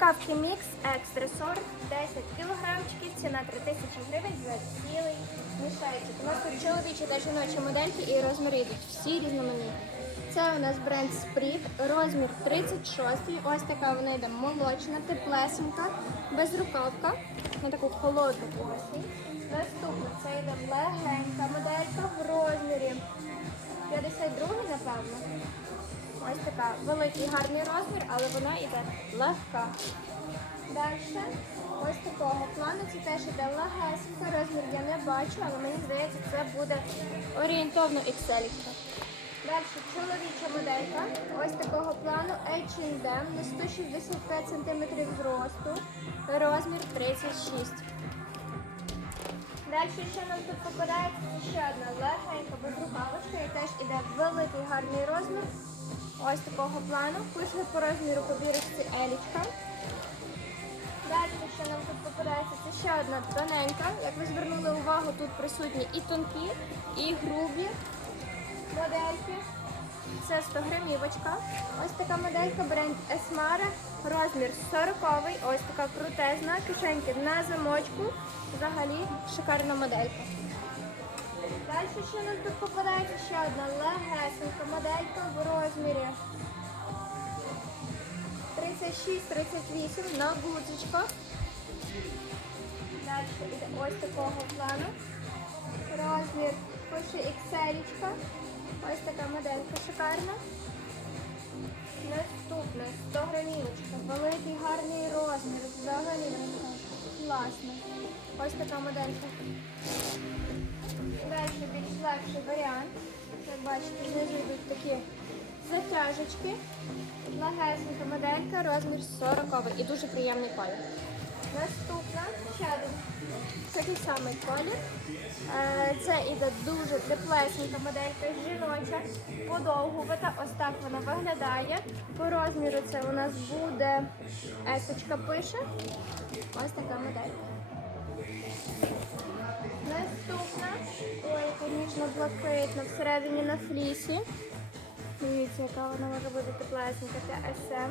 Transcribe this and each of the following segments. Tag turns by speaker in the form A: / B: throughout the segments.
A: Рукавки Мікс Екстра 40, 10 кілограмчиків, ціна 3000 гривень за цілий мішечок. У нас тут чоловічі та жіночі модельки і розміри йдуть всі різноманітні. Це у нас бренд Спріт, розмір 36. Ось така вона йде молочна, теплесенька, безрукавка. На таку холодну осінь. Наступна це йде легенька моделька в розмірі 52, напевно. Ось така великий гарний розмір, але вона йде легка. Далі ось такого плану це теж іде легесенька, розмір я не бачу, але мені здається, це буде орієнтовно XL. Далі чоловіча моделька. Ось такого плану H&M на 165 см зросту, розмір 36. Далі що нам тут попадається, ще одна легенька безрукавочка і теж іде великий гарний розмір. Ось такого плану. Пише по розміру по бірочці елічка. Далі, що нам тут попадається, це ще одна тоненька. Як ви звернули увагу, тут присутні і тонкі, і грубі модельки. Це 100 грамівочка. Ось така моделька бренд Esmara. Розмір 40 Ось така крутезна. Кишеньки на замочку. Взагалі шикарна моделька. Далі що нам тут попадається ще одна легесенька моделька в розмірі 36-38 на гудзичках. Далі йде ось такого плану. Розмір пише XL. Ось така моделька шикарна. Наступна 100 грамівочка. Великий гарний розмір. Взагалі вона класна. Ось така моделька. Далі більш легший варіант. Як бачите, знизу йдуть такі затяжечки. Легесенька моделька, розмір 40 і дуже приємний колір. Наступна ще один такий самий колір. Е, Це іде дуже теплесенька моделька жіноча, подовгувата. Ось так вона виглядає. По розміру це у нас буде есочка пише. Ось така моделька. Наступна. Ой, звісно, блакитна всередині на флісі. Дивіться, яка вона може бути теплесенька. Це SM.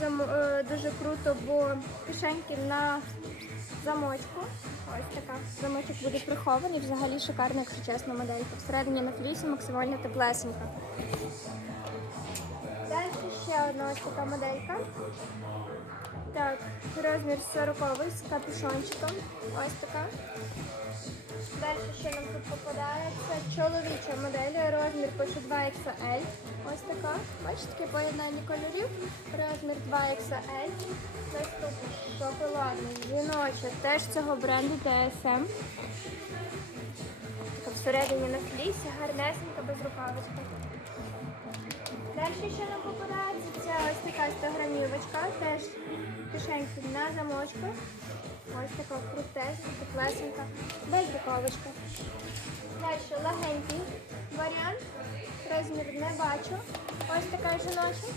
A: Зам... е, Дуже круто, бо кишеньки на замочку. Ось така. Замочок буде прихований. Взагалі шикарна, якщо чесно, моделька. Всередині на флісі максимально теплесенька. Далі ще одна ось така моделька. Так, розмір 40 з капюшончиком. Ось така. Далі тут попадається? Чоловіча модель, розмір пише 2XL. Ось така. Бачите, таке поєднання кольорів. Розмір 2XL. Наступний шоколадний, жіноча, теж цього бренду DSM. Така всередині на флісі, гарнесенька без рукавичка. Далі що нам попадається? Ось така 100 грамівочка, теж кишеньки на замочку. Ось така крутезна, теплесенька, без рукавичка. Далі легенький варіант. Розмір не бачу. Ось така жіноча.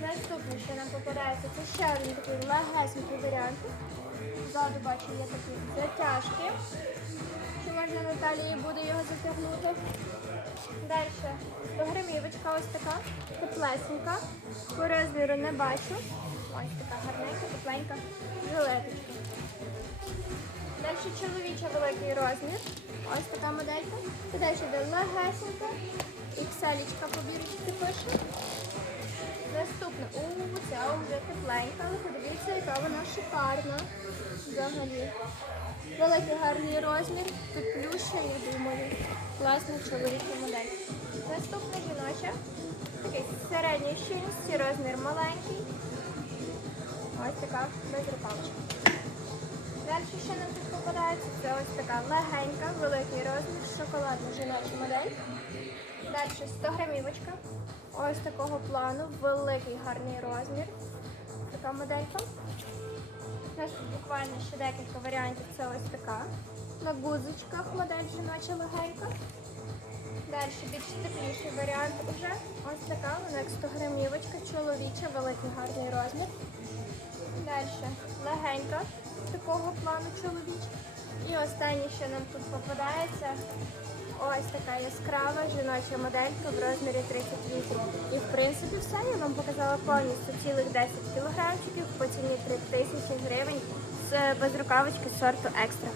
A: Наступне, що нам попадається, це ще один такий легесенький варіант. Ззаду бачу, є такі затяжки. Чи можна Наталії буде його затягнути? Далі 100 ось така, теплесенька. По розміру не бачу. Ось така гарненька, тепленька жилеточка. Далі чоловіча великий розмір. Ось така моделька. Це далі йде легесенька. Ікселічка по бірочці пише. Наступна. У, ця вже тепленька, але подивіться, яка вона шикарна. Взагалі. Великий гарний розмір, теплюща, я думаю. Класна чоловіча модель. Наступна жіноча. Такий середньої щільності, розмір маленький. Ось така без рукавичка. Далі що нам тут попадається? Це ось така легенька, великий розмір, шоколадна жіноча модель. Далі 100 грамівочка. Ось такого плану, великий гарний розмір. Така моделька. У тут буквально ще декілька варіантів. Це ось така. На гузочках модель жіноча легенька. Далі більш тепліший варіант уже. Ось така, вона як 100 грамівочка, чоловіча, великий гарний розмір. Далі легенька такого плану чоловіч. І останнє, що нам тут попадається, ось така яскрава жіноча моделька в розмірі 38. І в принципі все. Я вам показала повністю цілих 10 кілограмчиків по ціні 3 тисячі гривень з безрукавочки сорту екстра.